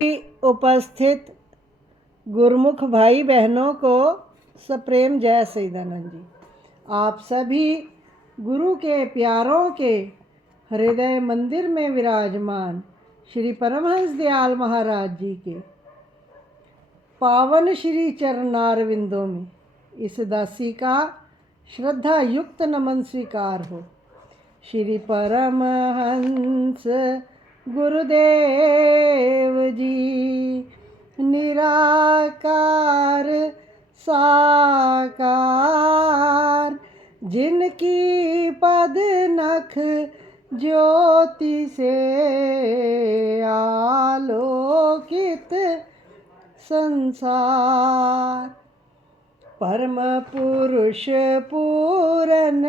उपस्थित गुरुमुख भाई बहनों को सप्रेम जय सच्चिदानंद जी। आप सभी गुरु के प्यारों के हृदय मंदिर में विराजमान श्री परमहंस दयाल महाराज जी के पावन श्री चरणारविंदों में इस दासी का श्रद्धा युक्त नमन स्वीकार हो। श्री परमहंस गुरुदेव जी निराकार साकार, जिनकी पद नख ज्योति से आलोकित संसार, परम पुरुष पूरन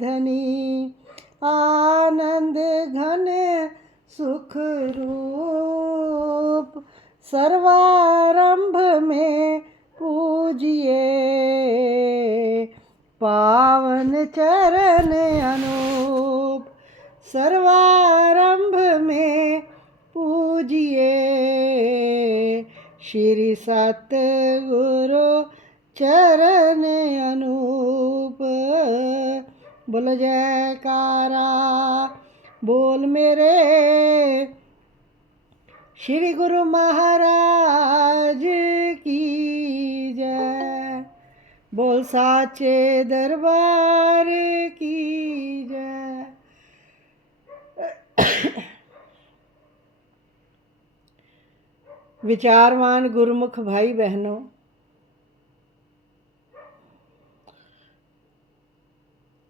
धनी आनंद घन सुख रूप, सर्वारंभ में पूजिए पावन चरण अनूप, सर्वारंभ में पूजिए श्री सतगुरु चरण अनूप। बोल जयकारा बोल मेरे श्री गुरु महाराज की जय, बोल साचे दरबार की जय। विचारवान गुरुमुख भाई बहनों,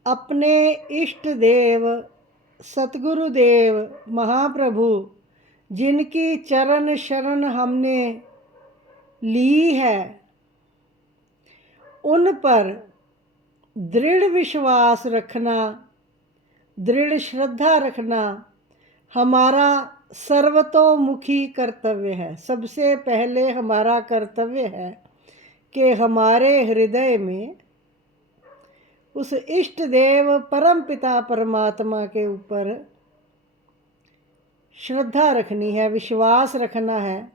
अपने इष्ट देव सतगुरुदेव महाप्रभु जिनकी चरण शरण हमने ली है, उन पर दृढ़ विश्वास रखना, दृढ़ श्रद्धा रखना हमारा सर्वतोमुखी कर्तव्य है। सबसे पहले हमारा कर्तव्य है कि हमारे हृदय में उस इष्ट देव परम पिता परमात्मा के ऊपर श्रद्धा रखनी है, विश्वास रखना है,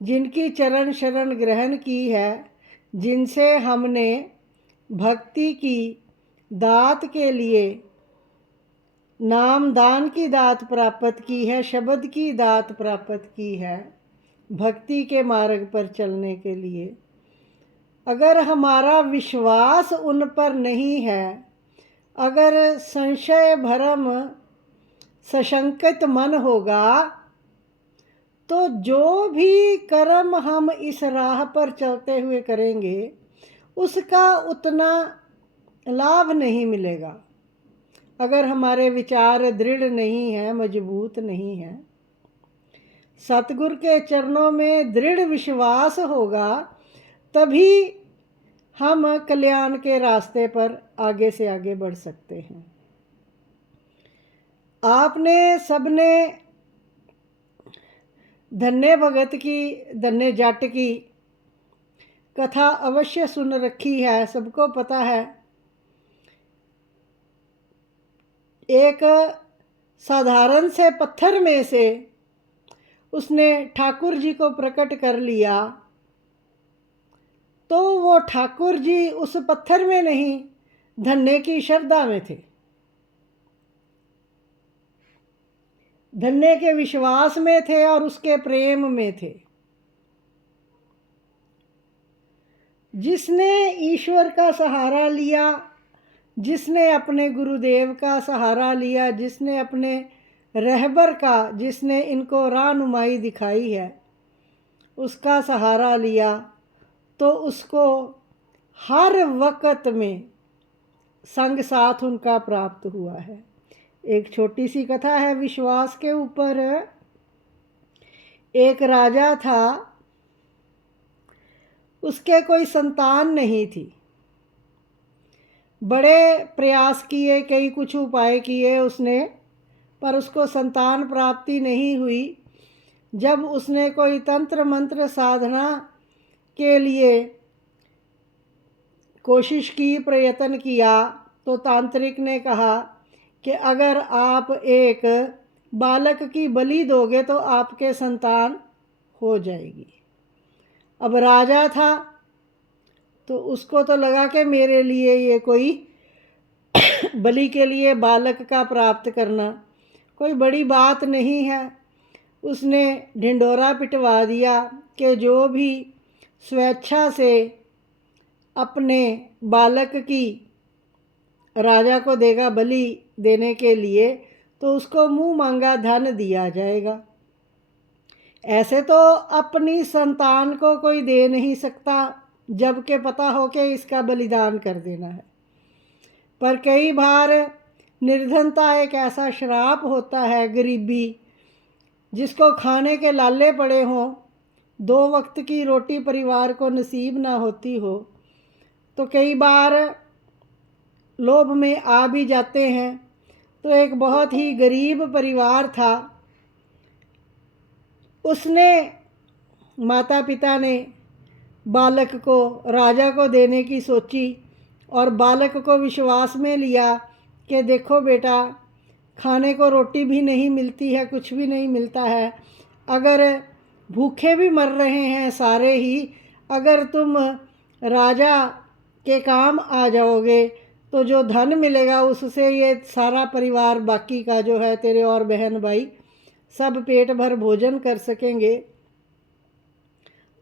जिनकी चरण शरण ग्रहण की है, जिनसे हमने भक्ति की दात के लिए नाम दान की दात प्राप्त की है, शब्द की दात प्राप्त की है, भक्ति के मार्ग पर चलने के लिए। अगर हमारा विश्वास उन पर नहीं है, अगर संशय भरम सशंकित मन होगा, तो जो भी कर्म हम इस राह पर चलते हुए करेंगे उसका उतना लाभ नहीं मिलेगा। अगर हमारे विचार दृढ़ नहीं है, मजबूत नहीं है, सतगुरु के चरणों में दृढ़ विश्वास होगा, तभी हम कल्याण के रास्ते पर आगे से आगे बढ़ सकते हैं। आपने सबने धन्य भगत की, धन्य जट की कथा अवश्य सुन रखी है, सबको पता है। एक साधारण से पत्थर में से उसने ठाकुर जी को प्रकट कर लिया, तो वो ठाकुर जी उस पत्थर में नहीं, धन्य की श्रद्धा में थे, धन्य के विश्वास में थे और उसके प्रेम में थे। जिसने ईश्वर का सहारा लिया, जिसने अपने गुरुदेव का सहारा लिया, जिसने अपने रहबर का, जिसने इनको रहनुमाई दिखाई है, उसका सहारा लिया, तो उसको हर वक्त में संग साथ उनका प्राप्त हुआ है। एक छोटी सी कथा है विश्वास के ऊपर। एक राजा था, उसके कोई संतान नहीं थी। बड़े प्रयास किए, कई कुछ उपाय किए उसने, पर उसको संतान प्राप्ति नहीं हुई। जब उसने कोई तंत्र मंत्र साधना के लिए कोशिश की, प्रयत्न किया, तो तांत्रिक ने कहा कि अगर आप एक बालक की बलि दोगे तो आपके संतान हो जाएगी। अब राजा था तो उसको तो लगा कि मेरे लिए ये कोई बलि के लिए बालक का प्राप्त करना कोई बड़ी बात नहीं है। उसने ढिंढोरा पिटवा दिया कि जो भी स्वेच्छा से अपने बालक की राजा को देगा बलि देने के लिए तो उसको मुंह मांगा धन दिया जाएगा। ऐसे तो अपनी संतान को कोई दे नहीं सकता जबकि पता हो कि इसका बलिदान कर देना है। पर कई बार निर्धनता एक ऐसा श्राप होता है, गरीबी, जिसको खाने के लाले पड़े हों, 2 वक्त की रोटी परिवार को नसीब ना होती हो, तो कई बार लोभ में आ भी जाते हैं। तो एक बहुत ही गरीब परिवार था, उसने माता पिता ने बालक को राजा को देने की सोची और बालक को विश्वास में लिया कि देखो बेटा, खाने को रोटी भी नहीं मिलती है, कुछ भी नहीं मिलता है, अगर भूखे भी मर रहे हैं सारे ही, अगर तुम राजा के काम आ जाओगे तो जो धन मिलेगा उससे ये सारा परिवार बाकी का जो है, तेरे और बहन भाई सब पेट भर भोजन कर सकेंगे।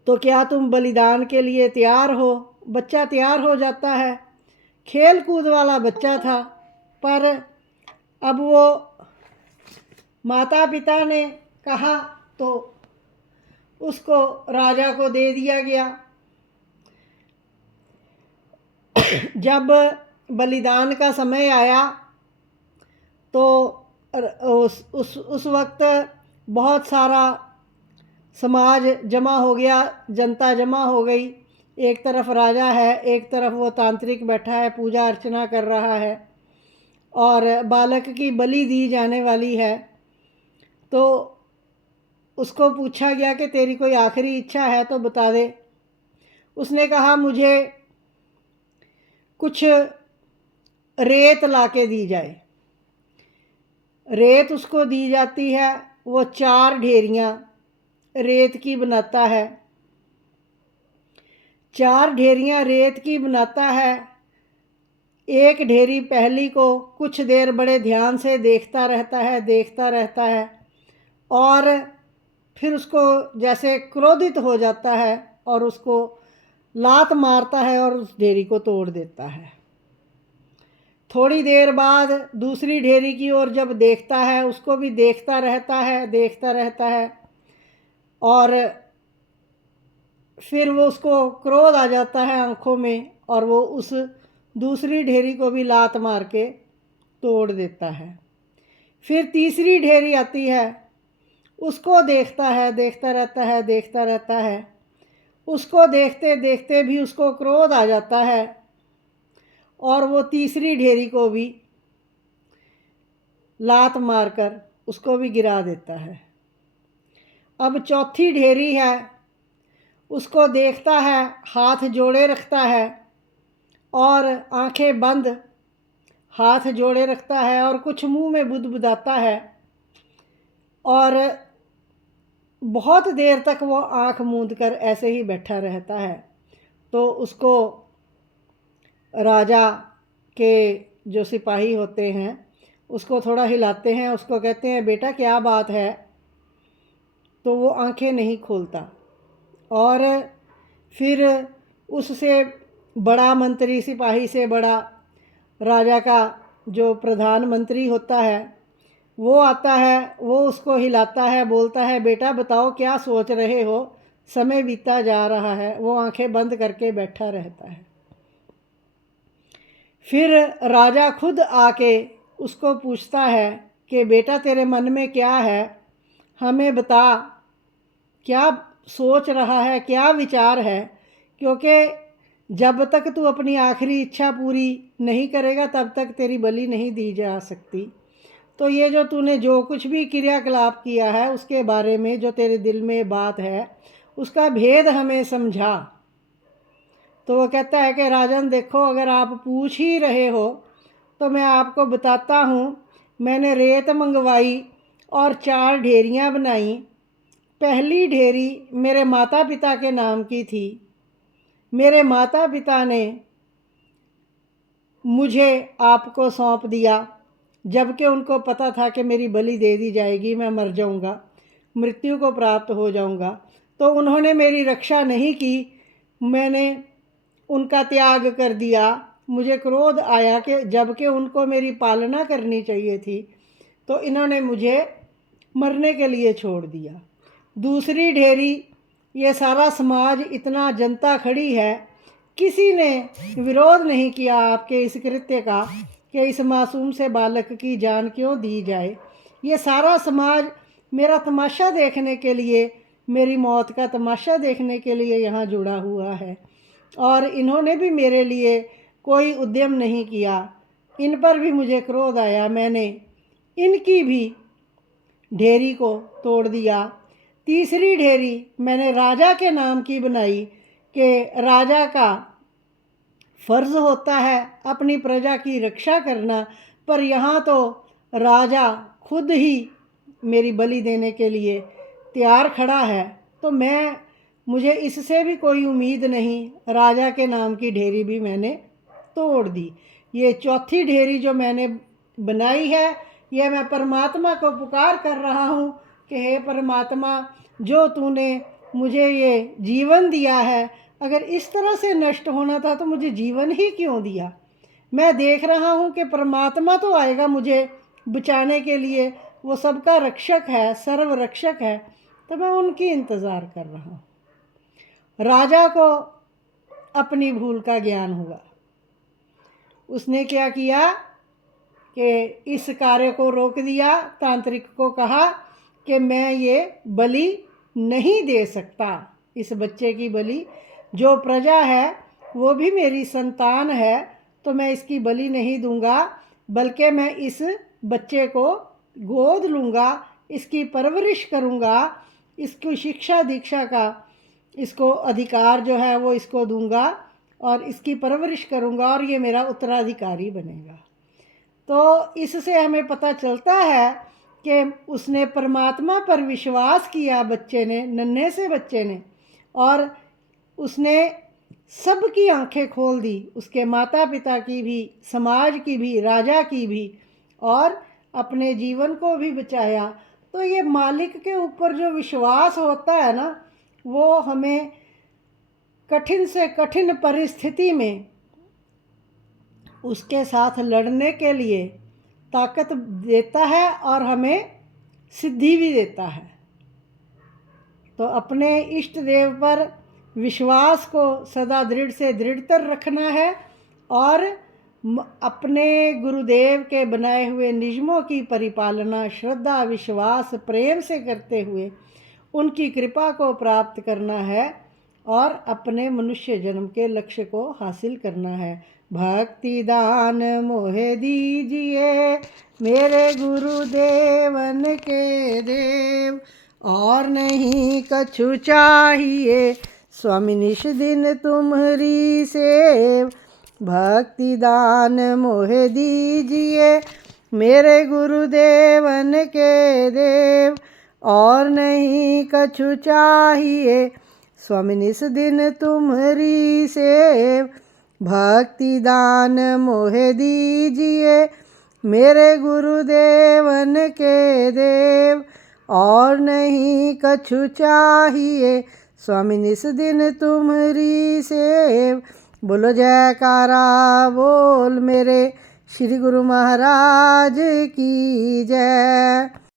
तो क्या तुम बलिदान के लिए तैयार हो? बच्चा तैयार हो जाता है। खेल कूद वाला बच्चा था, पर अब वो माता पिता ने कहा तो उसको राजा को दे दिया गया। जब बलिदान का समय आया तो उस वक्त बहुत सारा समाज जमा हो गया, जनता जमा हो गई। एक तरफ राजा है, एक तरफ वो तांत्रिक बैठा है, पूजा अर्चना कर रहा है और बालक की बलि दी जाने वाली है। तो उसको पूछा गया कि तेरी कोई आखिरी इच्छा है तो बता दे। उसने कहा मुझे कुछ रेत लाके दी जाए। रेत उसको दी जाती है, वो 4 ढेरियाँ रेत की बनाता है। 4 ढेरियाँ रेत की बनाता है। एक ढेरी पहली को कुछ देर बड़े ध्यान से देखता रहता है और फिर उसको जैसे क्रोधित हो जाता है और उसको लात मारता है और उस ढेरी को तोड़ देता है। थोड़ी देर बाद दूसरी ढेरी की ओर जब देखता है, उसको भी देखता रहता है और फिर वो उसको क्रोध आ जाता है आंखों में और वो उस दूसरी ढेरी को भी लात मार के तोड़ देता है। फिर तीसरी ढेरी आती है, उसको देखता रहता है। उसको देखते देखते भी उसको क्रोध आ जाता है और वो तीसरी ढेरी को भी लात मारकर उसको भी गिरा देता है। अब चौथी ढेरी है, उसको देखता है, हाथ जोड़े रखता है और आंखें बंद हाथ जोड़े रखता है और कुछ मुंह में बुदबुदाता है और बहुत देर तक वो आंख मूंद कर ऐसे ही बैठा रहता है। तो उसको राजा के जो सिपाही होते हैं उसको थोड़ा हिलाते हैं, उसको कहते हैं बेटा क्या बात है। तो वो आंखें नहीं खोलता और फिर उससे बड़ा मंत्री, सिपाही से बड़ा राजा का जो प्रधानमंत्री होता है वो आता है, वो उसको हिलाता है, बोलता है बेटा बताओ क्या सोच रहे हो, समय बीता जा रहा है। वो आंखें बंद करके बैठा रहता है। फिर राजा खुद आके उसको पूछता है कि बेटा तेरे मन में क्या है, हमें बता, क्या सोच रहा है, क्या विचार है, क्योंकि जब तक तू अपनी आखिरी इच्छा पूरी नहीं करेगा तब तक तेरी बलि नहीं दी जा सकती। तो ये जो तूने जो कुछ भी क्रियाकलाप किया है उसके बारे में जो तेरे दिल में बात है उसका भेद हमें समझा। तो वो कहता है कि राजन देखो, अगर आप पूछ ही रहे हो तो मैं आपको बताता हूँ। मैंने रेत मंगवाई और 4 ढेरियाँ बनाई पहली ढेरी मेरे माता पिता के नाम की थी। मेरे माता पिता ने मुझे आपको सौंप दिया, जबकि उनको पता था कि मेरी बलि दे दी जाएगी, मैं मर जाऊंगा, मृत्यु को प्राप्त हो जाऊंगा। तो उन्होंने मेरी रक्षा नहीं की, मैंने उनका त्याग कर दिया। मुझे क्रोध आया कि जबकि उनको मेरी पालना करनी चाहिए थी, तो इन्होंने मुझे मरने के लिए छोड़ दिया। दूसरी ढेरी, ये सारा समाज, इतना जनता खड़ी है, किसी ने विरोध नहीं किया आपके इस कृत्य का कि इस मासूम से बालक की जान क्यों दी जाए। ये सारा समाज मेरा तमाशा देखने के लिए, मेरी मौत का तमाशा देखने के लिए यहाँ जुड़ा हुआ है, और इन्होंने भी मेरे लिए कोई उद्यम नहीं किया। इन पर भी मुझे क्रोध आया, मैंने इनकी भी ढेरी को तोड़ दिया। तीसरी ढेरी मैंने राजा के नाम की बनाई कि राजा का फर्ज होता है अपनी प्रजा की रक्षा करना, पर यहाँ तो राजा खुद ही मेरी बलि देने के लिए तैयार खड़ा है, तो मुझे इससे भी कोई उम्मीद नहीं। राजा के नाम की ढेरी भी मैंने तोड़ दी। ये चौथी ढेरी जो मैंने बनाई है, ये मैं परमात्मा को पुकार कर रहा हूँ कि हे परमात्मा, जो तूने मुझे ये जीवन दिया है, अगर इस तरह से नष्ट होना था तो मुझे जीवन ही क्यों दिया। मैं देख रहा हूँ कि परमात्मा तो आएगा मुझे बचाने के लिए, वो सबका रक्षक है, सर्व रक्षक है, तो मैं उनकी इंतज़ार कर रहा हूँ। राजा को अपनी भूल का ज्ञान हुआ। उसने क्या किया कि इस कार्य को रोक दिया। तांत्रिक को कहा कि मैं ये बलि नहीं दे सकता, इस बच्चे की बलि, जो प्रजा है वो भी मेरी संतान है, तो मैं इसकी बलि नहीं दूंगा, बल्कि मैं इस बच्चे को गोद लूँगा, इसकी परवरिश करूँगा, इसकी शिक्षा दीक्षा का इसको अधिकार जो है वो इसको दूंगा और इसकी परवरिश करूँगा और ये मेरा उत्तराधिकारी बनेगा। तो इससे हमें पता चलता है कि उसने परमात्मा पर विश्वास किया बच्चे ने, नन्हे से बच्चे ने, और उसने सबकी आंखें खोल दी, उसके माता पिता की भी, समाज की भी, राजा की भी, और अपने जीवन को भी बचाया। तो ये मालिक के ऊपर जो विश्वास होता है ना, वो हमें कठिन से कठिन परिस्थिति में उसके साथ लड़ने के लिए ताकत देता है और हमें सिद्धि भी देता है। तो अपने इष्ट देव पर विश्वास को सदा दृढ़ से दृढ़तर रखना है और अपने गुरुदेव के बनाए हुए नियमों की परिपालना श्रद्धा, विश्वास, प्रेम से करते हुए उनकी कृपा को प्राप्त करना है और अपने मनुष्य जन्म के लक्ष्य को हासिल करना है। भक्ति दान मोहे दीजिए मेरे गुरुदेवन के देव, और नहीं कछु चाहिए स्वामी निश दिन तुम्हारी सेव। भक्ति दान मोहे दीजिए मेरे गुरुदेवन के देव, और नहीं कछु चाहिए स्वामी निस दिन तुम्हारी सेव। भक्ति दान मोहे दीजिए मेरे गुरुदेवन के देव, और नहीं कछु चाहिए स्वामी निस दिन तुम्हारी सेव। बोलो जयकारा बोल मेरे श्री गुरु महाराज की जय।